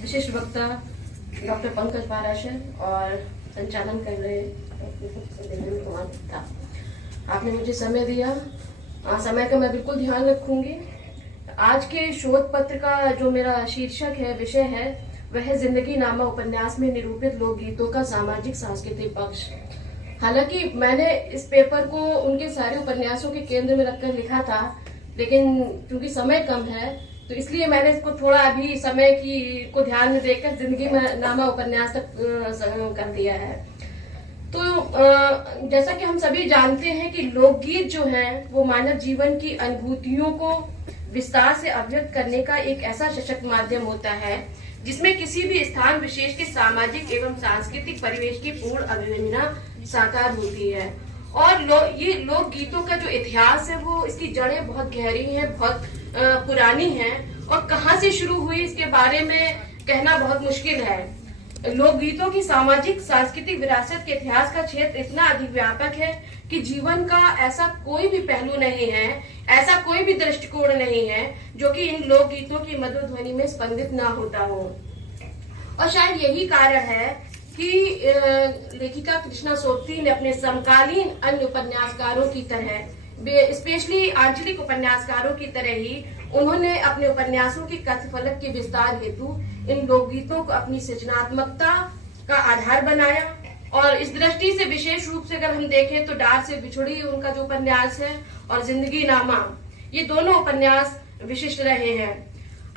विशिष्ट वक्ता डॉक्टर पंकज पाराशर और संचालन कर रहे देवेंद्र कुमार गुप्ता। आपने मुझे समय दिया, समय का मैं बिल्कुल ध्यान रखूंगी। आज के शोध पत्र का जो मेरा शीर्षक है, विषय है, वह जिंदगी नामा उपन्यास में निरूपित लोकगीतों का सामाजिक सांस्कृतिक पक्ष। हालांकि मैंने इस पेपर को उनके सारे उपन्यासों के केंद्र में रखकर लिखा था, लेकिन क्योंकि समय कम है तो इसलिए मैंने इसको थोड़ा अभी समय को ध्यान में देकर जिंदगी नामा उपन्यास तक कर दिया है। तो जैसा कि हम सभी जानते हैं कि लोकगीत जो है वो मानव जीवन की अनुभूतियों को विस्तार से अभिव्यक्त करने का एक ऐसा सशक्त माध्यम होता है जिसमें किसी भी स्थान विशेष के सामाजिक एवं सांस्कृतिक परिवेश की पूर्ण अभिव्यंजना साकार होती है। और ये लोकगीतों का जो इतिहास है वो इसकी जड़ें बहुत गहरी हैं, बहुत पुरानी हैं, और कहाँ से शुरू हुई इसके बारे में कहना बहुत मुश्किल है। लोकगीतों की सामाजिक सांस्कृतिक विरासत के इतिहास का क्षेत्र इतना अधिक व्यापक है कि जीवन का ऐसा कोई भी पहलू नहीं है, ऐसा कोई भी दृष्टिकोण नहीं है जो कि इन लोकगीतों की मधुर ध्वनि में स्पंदित ना होता हो। और शायद यही कारण है कि लेखिका कृष्णा सोबती ने अपने समकालीन अन्य उपन्यासकारों की तरह, स्पेशली आंचलिक उपन्यासकारों की तरह ही, उन्होंने अपने उपन्यासों के कथ्य फलक के विस्तार हेतु इन लोकगीतों को अपनी सृजनात्मकता का आधार बनाया। और इस दृष्टि से विशेष रूप से अगर हम देखें तो डार से बिछुड़ी उनका जो उपन्यास है और जिंदगी नामा, ये दोनों उपन्यास विशिष्ट रहे हैं।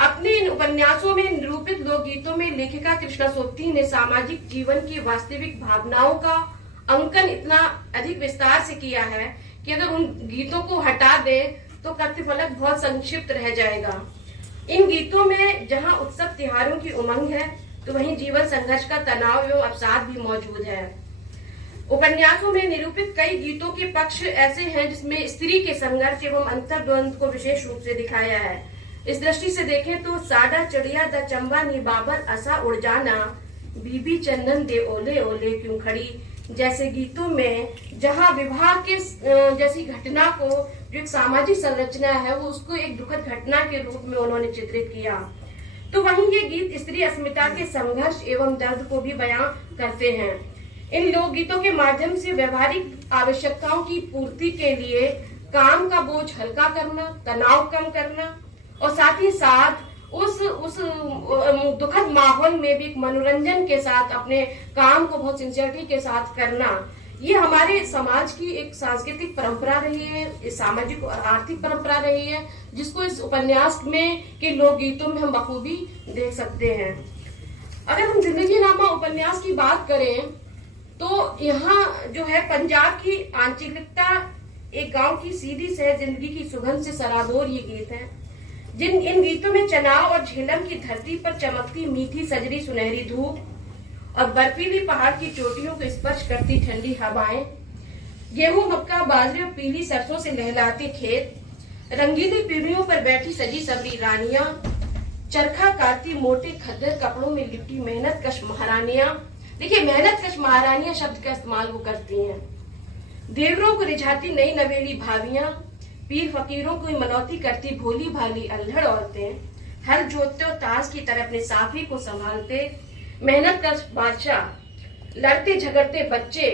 अपने इन उपन्यासों में निरूपित लोकगीतों में लेखिका कृष्णा सोबती ने सामाजिक जीवन की वास्तविक भावनाओं का अंकन इतना अधिक विस्तार से किया है कि अगर उन गीतों को हटा दे तो कथ्य फलक बहुत संक्षिप्त रह जाएगा। इन गीतों में जहां उत्सव त्योहारों की उमंग है तो वहीं जीवन संघर्ष का तनाव एवं अवसाद भी मौजूद है। उपन्यासों में निरूपित कई गीतों के पक्ष ऐसे हैं जिसमें स्त्री के संघर्ष एवं अंतर्द्वंद को विशेष रूप से दिखाया है। इस दृष्टि से देखें तो साडा चढ़िया द चंबा नी बाबर असा उड़ जाना, बीबी चंदन दे ओले ओले क्यों खड़ी जैसे गीतों में जहां विवाह के जैसी घटना को, जो एक सामाजिक संरचना है, वो उसको एक दुखद घटना के रूप में उन्होंने चित्रित किया, तो वहीं ये गीत स्त्री अस्मिता के संघर्ष एवं दर्द को भी बयां करते हैं। इन लोकगीतों के माध्यम से व्यवहारिक आवश्यकताओं की पूर्ति के लिए काम का बोझ हल्का करना, तनाव कम करना, और साथ ही साथ उस दुखद माहौल में भी एक मनोरंजन के साथ अपने काम को बहुत सिंसियरिटी के साथ करना, ये हमारे समाज की एक सांस्कृतिक परंपरा रही है, सामाजिक और आर्थिक परंपरा रही है, जिसको इस उपन्यास में के लोकगीतों में हम बखूबी देख सकते हैं। अगर हम जिंदगी नामा उपन्यास की बात करें तो यहाँ जो है पंजाब की आंचलिकता, एक गांव की सीधी सहज जिंदगी की सुगंध से सराबोर ये गीत है। इन गीतों में चनाव और झेलम की धरती पर चमकती मीठी सजरी सुनहरी धूप और बर्फीली पहाड़ की चोटियों को स्पर्श करती ठंडी हवाएं, गेहूं मक्का बाजरे और पीली सरसों से लहलाते खेत, रंगीली पीढ़ियों पर बैठी सजी सबरी रानियां, चरखा काटती मोटे खद्दर कपड़ों में लिपटी मेहनत कश महारानियां। देखिए, मेहनत कश महारानियां शब्द का इस्तेमाल वो करती हैं। देवरों को रिझाती नई नवेली भावियां, पीर फकीरों को मनौती करती भोली भाली अल्हड़ औरतें, हर जोतते और ताश की तरह अपने साफी को संभालते मेहनत कर बादशाह, लड़ते झगड़ते बच्चे,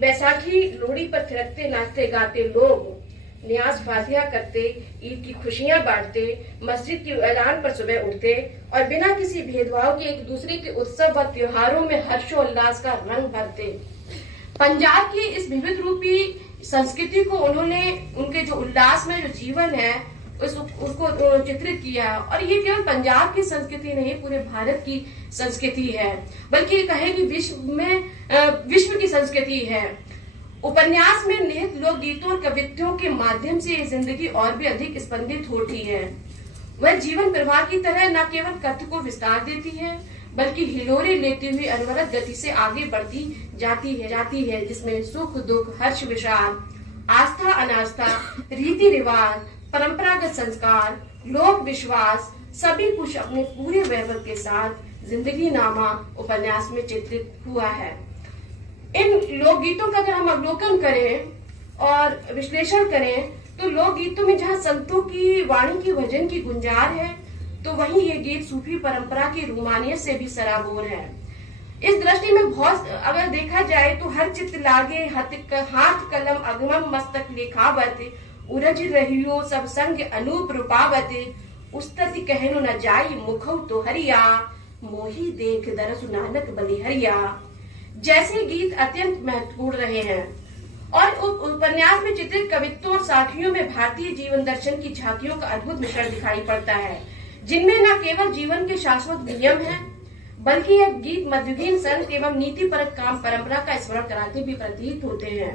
बैसाखी लोहड़ी पर थिरकते नाचते गाते लोग, न्याज फातिहा करते, ईद की खुशियां बांटते, मस्जिद की ऐलान पर सुबह उठते और बिना किसी भेदभाव के एक दूसरे के उत्सव व त्योहारों में हर्षोल्लास का रंग भरते। पंजाब की इस विविध रूपी संस्कृति को उन्होंने उनके जो उल्लास में जो जीवन है उसको चित्रित किया। और ये केवल पंजाब की संस्कृति नहीं, पूरे भारत की संस्कृति है, बल्कि कहे कि विश्व की संस्कृति है। उपन्यास में निहित लोकगीतों और कवित्वों के माध्यम से ये जिंदगी और भी अधिक स्पंदित होती है। वह जीवन प्रवाह की तरह न केवल कथ्य को विस्तार देती है बल्कि हिलोरे लेते हुए अनवरत गति से आगे बढ़ती जाती है, जिसमें सुख दुख, हर्ष विषाद, आस्था अनास्था, रीति रिवाज, परंपरागत संस्कार, लोक विश्वास, सभी कुछ अपने पूरे वैभव के साथ जिंदगी नामा उपन्यास में चित्रित हुआ है। इन लोकगीतों का अगर हम अवलोकन करें और विश्लेषण करें तो लोकगीतों में जहाँ संतों की वाणी की भजन की गुंजार है, तो वहीं ये गीत सूफी परंपरा की रूमानियत से भी सराबोर है। इस दृष्टि में बहुत अगर देखा जाए तो हर चित्त लागे हाथ कलम अगमम मस्तक लेखावत उरज रहियो सब संग अनूप रूपावत उस्तति कहनु न जाई मुखौ तो हरिया मोही देख दरसु नानक बलिहरिया जैसे गीत अत्यंत महत्वपूर्ण रहे हैं। और उपन्यास में चित्रित कवित्वों और साखियों में भारतीय जीवन दर्शन की झांकियों का अद्भुत मिश्रण दिखाई पड़ता है, जिनमें न केवल जीवन के शाश्वत नियम हैं, बल्कि यह गीत मध्ययुगीन संत एवं नीतिपरक काम परंपरा का स्मरण कराते भी प्रतीत होते हैं।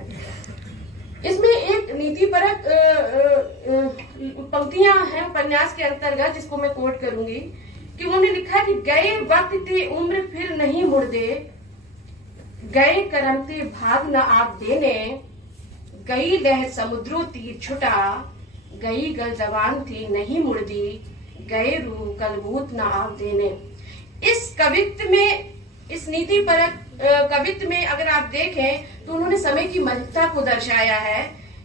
इसमें एक नीतिपरक पंक्तियां हैं उपन्यास के अंतर्गत, जिसको मैं कोट करूंगी कि उन्होंने लिखा कि गए वक्त थे उम्र फिर नहीं मुड़दे, गए करम थे भाग न आप देने, गई लह समुद्रों तीर छुटा, गई गल जवान थी नहीं मुड़दी, गए रूह कलबूत न आप देने। इस कवित्व में, इस नीति परक कवित्व में अगर आप देखें तो उन्होंने समय की महत्ता को दर्शाया है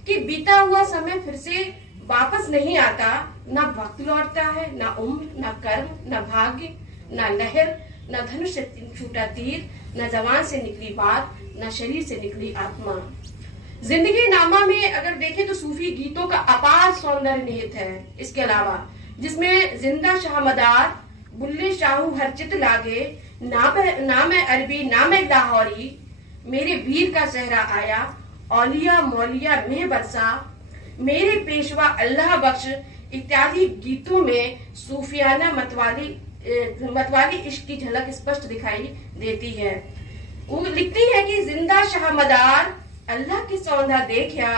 कि बीता हुआ समय फिर से वापस नहीं आता, ना वक्त लौटता है, ना उम्र, ना कर्म, ना भाग्य, ना लहर, ना धनुष से छूटा तीर, ना जवान से निकली बात, ना शरीर से निकली आत्मा। जिंदगी नामा में अगर देखें तो सूफी गीतों का अपार सौंदर्य निहित है। इसके अलावा जिसमें जिंदा शाह मदार, बुल्ले शाहू हर चित लागे, नाम अरबी नाम लाहौरी, मेरे वीर का सहरा आया, औलिया मौलिया में बरसा, मेरे पेशवा अल्लाह बख्श इत्यादि गीतों में सूफियाना मतवाली इश्क की झलक स्पष्ट दिखाई देती है। वो लिखती है कि जिंदा शाह मदार अल्लाह की सौंधा देखया,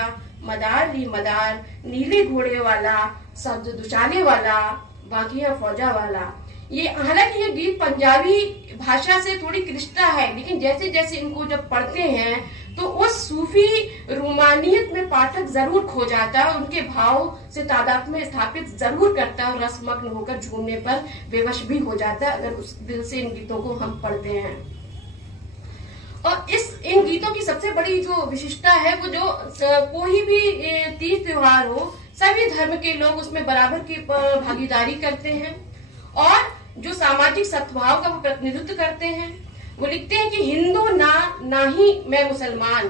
मदार ली मदार नीले घोड़े वाला, शब्द दुशाले वाला, बाकिया फौजा वाला। ये हालांकि ये गीत पंजाबी भाषा से थोड़ी क्लिष्टता है, लेकिन जैसे जैसे इनको जब पढ़ते हैं तो उस सूफी रूमानियत में पाठक जरूर खो जाता है, उनके भाव से तादाद में स्थापित जरूर करता है और रसमग्न होकर झूमने पर बेवश भी हो जाता है अगर उस दिल से इन गीतों को हम पढ़ते हैं। और इन गीतों की सबसे बड़ी जो विशिष्टता है वो जो कोई भी तीज त्योहार हो, सभी धर्म के लोग उसमें बराबर की भागीदारी करते हैं और जो सामाजिक सद्भाव का वो प्रतिनिधित्व करते हैं। वो लिखते हैं कि हिंदू ना ही मैं मुसलमान,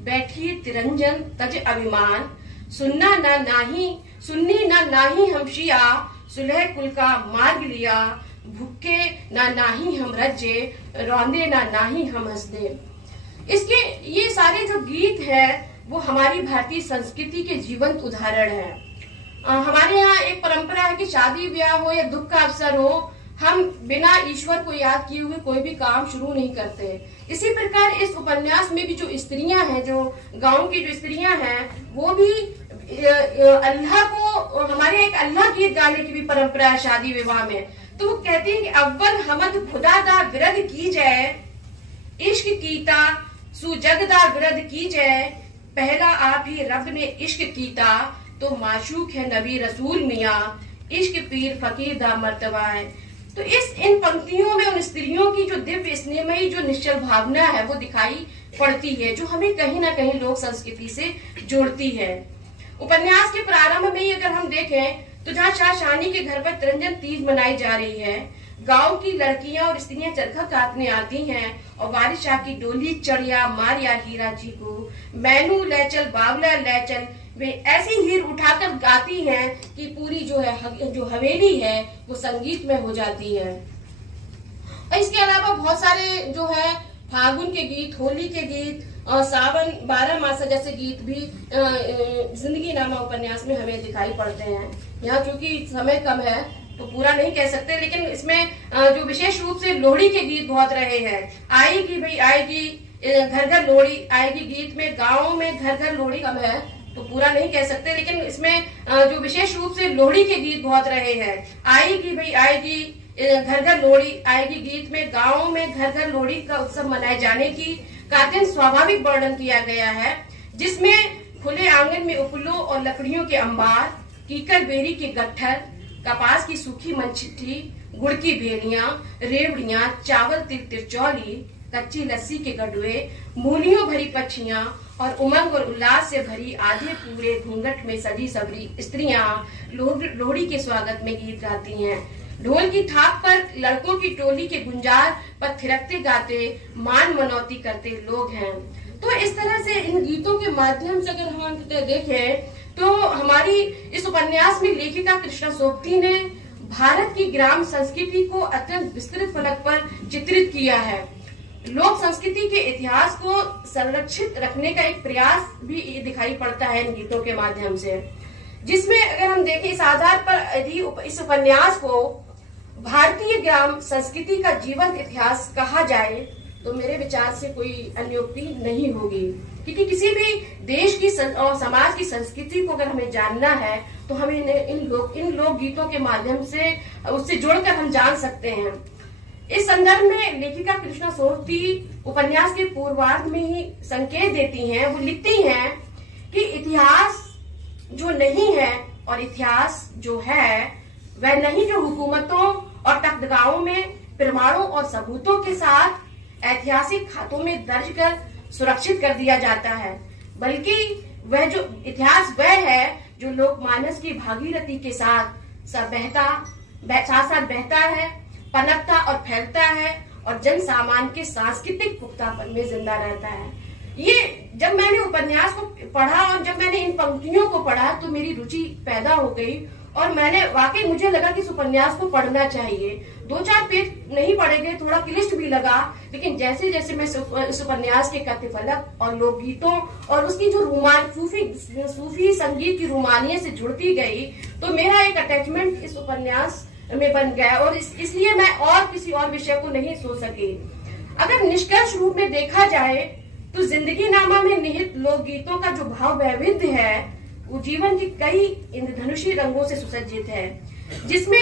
बैठिए तिरंजन तज अभिमान, सुन्नी ना ही हम शिया, सुलह कुल का मार्ग लिया, भूखे ना ही हम रज्जे, रौंदे ना ही हम हंसदे। इसके ये सारे जो गीत है वो हमारी भारतीय संस्कृति के जीवंत उदाहरण है। हमारे यहाँ एक परंपरा है कि शादी ब्याह हो या दुख का अवसर हो, हम बिना ईश्वर को याद किए हुए कोई भी काम शुरू नहीं करते। इसी प्रकार इस उपन्यास में भी जो स्त्रियां हैं, जो गांव की जो स्त्रियां हैं, वो भी अल्लाह को, हमारे एक अल्लाह गीत गाने की भी परंपरा है शादी विवाह में। तो वो कहते हैं कि अव्वल हमद खुदा दा विरद की जाए, इश्क कीता सुजग दा विरद की जाए, पहला आप ही रब ने इश्क कीता, तो माशूक है नबी रसूल मियाँ, इश्क पीर फकीर दा मर्तबा है। तो इन पंक्तियों में उन स्त्रियों की जो दिव्य स्नेहमयी जो निश्चल भावना है वो दिखाई पड़ती है, जो हमें कहीं ना कहीं लोक संस्कृति से जोड़ती है। उपन्यास के प्रारंभ में ही अगर हम देखें तो जहाँ शाह शानी के घर पर तिरंजन तीज मनाई जा रही है, गांव की लड़कियां और स्त्रियां चरखा काटने आती हैं और वारिस शाह की डोली चढ़िया मारिया हीरा जी को, मैनू ले चल बावला ले चल, वे ऐसी हीर उठाकर गाती हैं कि पूरी जो हवेली है वो संगीत में हो जाती है। और इसके अलावा बहुत सारे जो है फागुन के गीत, होली के गीत और सावन 12 मासा जैसे गीत भी जिंदगी नामा उपन्यास में हमें दिखाई पड़ते हैं। यहाँ चूंकि समय कम है तो पूरा नहीं कह सकते, लेकिन इसमें जो विशेष रूप से लोहड़ी के गीत बहुत रहे हैं। आएगी भाई आएगी, घर घर लोहड़ी आएगी गीत में, गाँव में घर घर लोहड़ी कम है तो पूरा नहीं कह सकते, लेकिन इसमें जो विशेष रूप से लोहड़ी के गीत बहुत रहे हैं। आएगी भाई आएगी, घर घर लोहड़ी आएगी गीत में गाँव में घर घर लोहड़ी का उत्सव मनाए जाने की का स्वाभाविक वर्णन किया गया है, जिसमें खुले आंगन में उपलो और लकड़ियों के अंबार, कीकर बेरी के गट्ठर, कपास की सूखी मनचिट्ठी, गुड़ की भेलियां, रेवड़ियां, चावल तिरचौली, कच्ची लस्सी के गडुए, मूलियों भरी पक्षियां और उमंग और उल्लास से भरी आधे पूरे घूंघट में सजी सबरी स्त्रियां लोहड़ी के स्वागत में गीत गाती हैं। ढोल की थाप पर लड़कों की टोली के गुंजार पर थिरकते गाते मान मनौती करते लोग हैं। तो इस तरह से इन गीतों के माध्यम से अगर हम देखें तो हमारी इस उपन्यास में लेखिका कृष्णा सोबती ने भारत की ग्राम संस्कृति को अत्यंत विस्तृत फलक पर चित्रित किया है। लोक संस्कृति के इतिहास को संरक्षित रखने का एक प्रयास भी दिखाई पड़ता है इन गीतों के माध्यम से, जिसमें अगर हम देखें इस आधार पर यदि इस उपन्यास को भारतीय ग्राम संस्कृति का जीवंत इतिहास कहा जाए तो मेरे विचार से कोई अन्योक्ति नहीं होगी, क्योंकि किसी भी देश की और समाज की संस्कृति को अगर हमें जानना है तो हमें इन लोक गीतों के माध्यम से उससे जोड़कर हम जान सकते हैं। इस संदर्भ में लेखिका कृष्णा सोबती उपन्यास के पूर्वार्ध में ही संकेत देती हैं, वो लिखती हैं कि इतिहास जो नहीं है और इतिहास जो है वह नहीं जो हुकूमतों और तख्तगाहों में प्रमाणों और सबूतों के साथ ऐतिहासिक खातों में दर्ज कर सुरक्षित कर दिया जाता है, बल्कि वह जो इतिहास वह है जो लोकमानस की भागीरथी के साथ बहता है, पनपता और फैलता है और जन सामान्य के सांस्कृतिक पुख्तापन में जिंदा रहता है। ये जब मैंने उपन्यास को पढ़ा और जब मैंने इन पंक्तियों को पढ़ा तो मेरी रुचि पैदा हो गई और मैंने वाकई मुझे लगा कि इस उपन्यास को पढ़ना चाहिए। 2-4 पेज नहीं पढ़े गए, थोड़ा क्लिष्ट भी लगा, लेकिन जैसे जैसे मैं इस उपन्यास के कथ्यफलक और लोकगीतों और उसकी जो सूफी संगीत की रूमानियत से जुड़ती गई तो मेरा एक अटैचमेंट इस उपन्यास में बन गया और इसलिए मैं और किसी और विषय को नहीं सोच सकी। अगर निष्कर्ष रूप में देखा जाए तो जिंदगी नामा में निहित लोकगीतों का जो भाव वैविध्य है वो जीवन के कई इंद्रधनुषी रंगों से सुसज्जित है, जिसमें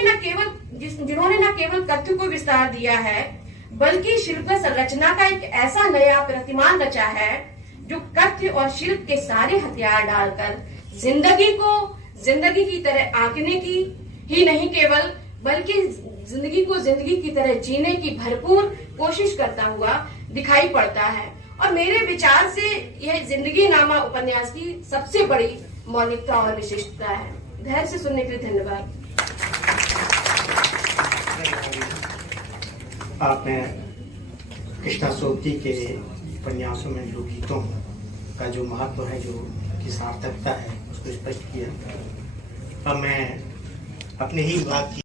जिन्होंने न केवल कथ्य को विस्तार दिया है बल्कि शिल्प संरचना का एक ऐसा नया प्रतिमान रचा है जो कथ्य और शिल्प के सारे हथियार डालकर जिंदगी को जिंदगी की तरह आंकने की ही नहीं केवल बल्कि जिंदगी को जिंदगी की तरह जीने की भरपूर कोशिश करता हुआ दिखाई पड़ता है। और मेरे विचार से यह जिंदगी नामा उपन्यास की सबसे बड़ी मौलिकता और विशिष्टता है। धैर्य से सुनने के लिए धन्यवाद। आपने कृष्णा सोबती के उपन्यासों में जो गीतों का जो महत्व है, जो की सार्थकता है, उसको स्पष्ट किया। अब मैं अपने ही बात की